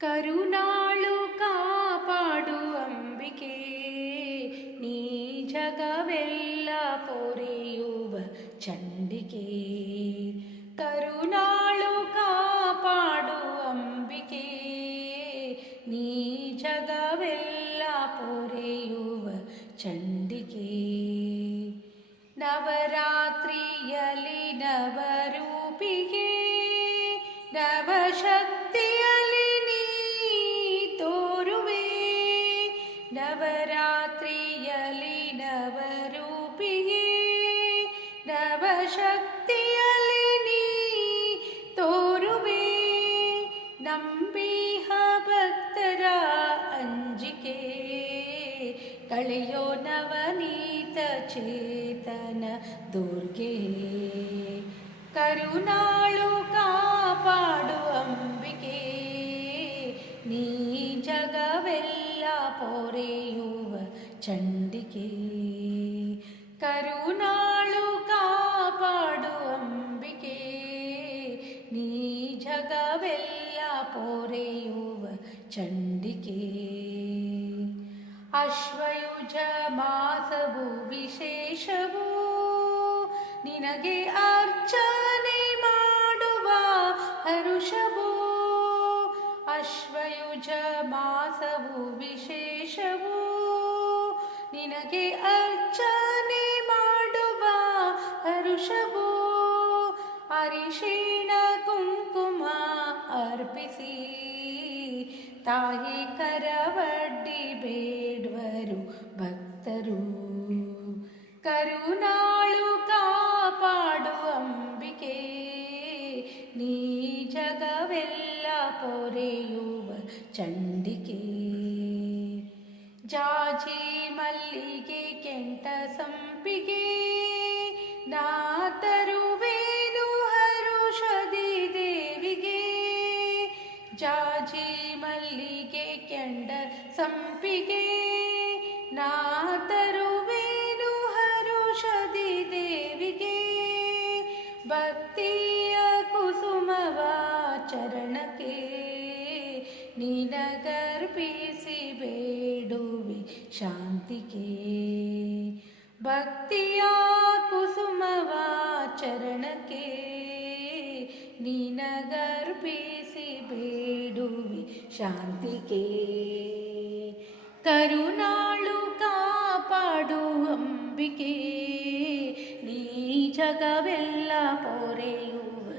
ಕರುನಾಳು ಕಾಪಾಡು ಅಂಬಿಕೆ ನೀ ಜಗವೆಲ್ಲ ಪೊರೆಯುವ ಚಂಡಿಕೆ ಕರುನಾಳು ಕಾಪಾಡು ಅಂಬಿಕೆ ನೀ ಜಗವೆಲ್ಲ ಪೊರೆಯುವ ಚಂಡಿಕೆ ನವರಾತ್ರಿಯಲ್ಲಿ ನವರಾತ್ರಿಯಲ್ಲಿ ನವರೂಪಿಯೇ ನವಶಕ್ತಿಯಲಿ ನೀ ತೋರುವೆ. ನಂಬಿಹ ಭಕ್ತರ ಅಂಜಿಕೆ ಕಳೆಯೋ ನವನೀತ ಚೇತನ ದುರ್ಗೆ. ಕರುಣಾಳು ಕಾಪಾಡು ಪೊರೆಯುವ ಚಂಡಿಕೆ. ಕರುನಾಳು ಕಾಪಾಡು ಅಂಬಿಕೆ. ನೀ ಜಗವೆಲ್ಲ ಪೊರೆಯುವ ಚಂಡಿಕೆ. ಅಶ್ವಯುಜ ಮಾಸವು ವಿಶೇಷವು. ನಿನಗೆ ಅರ್ಚನೆ ಮಾಡುವ ಹರುಷವು. ಅಶ್ವಯುಜ ಮಾಸವು ವಿಶೇಷವು? ನಿನಗೆ ಅರ್ಚನೆ ಮಾಡುವ ಹರುಷವು? ಅರಿಶಿಣ ಕುಂಕುಮ ಅರ್ಪಿಸಿ, ತಾಯಿ ಕರವಡ್ಡಿ ಬೇಡ್ವರು ಭಕ್ತರು. ಕರುನಾಳು ಕಾಪಾಡು ಅಂಬಿಕೆ, ನೀ ಜಗವೆಲ್ಲ ಪೊರೆಯುವ ಚಂಡಿಕೆ. ಜಾಜಿ ಮಲ್ಲಿಗೆ ಕೆಂಟ ಸಂಪಿಗೆ ನಾ ತರುವೇನು ಹರುಷದಿ ದೇವಿಗೆ. ಜಾಜಿ ಮಲ್ಲಿಗೆ ಕೆಂಡ ಸಂಪಿಗೆ ನಾ ತರುವೇನು ಹರುಷದಿ ದೇವಿಗೆ. ಭಕ್ತಿಯ ಕುಸುಮವ ಚರಣಕ್ಕೆ ನಿನಗರ್ಪಿಸಿ ಬೇಡುವೆ ಶಾಂತಿಗೆ ಭಕ್ತಿಯ ಕುಸುಮವ ಚರಣಕ್ಕೆ ನಿನಗರ್ಪಿಸಿ ಬೇಡುವೆ ಶಾಂತಿಗೆ ಕರುಣಾಳು ಕಾಪಾಡು ಅಂಬಿಕೆ. ನೀ ಜಗವೆಲ್ಲ ಪೊರೆಯುವ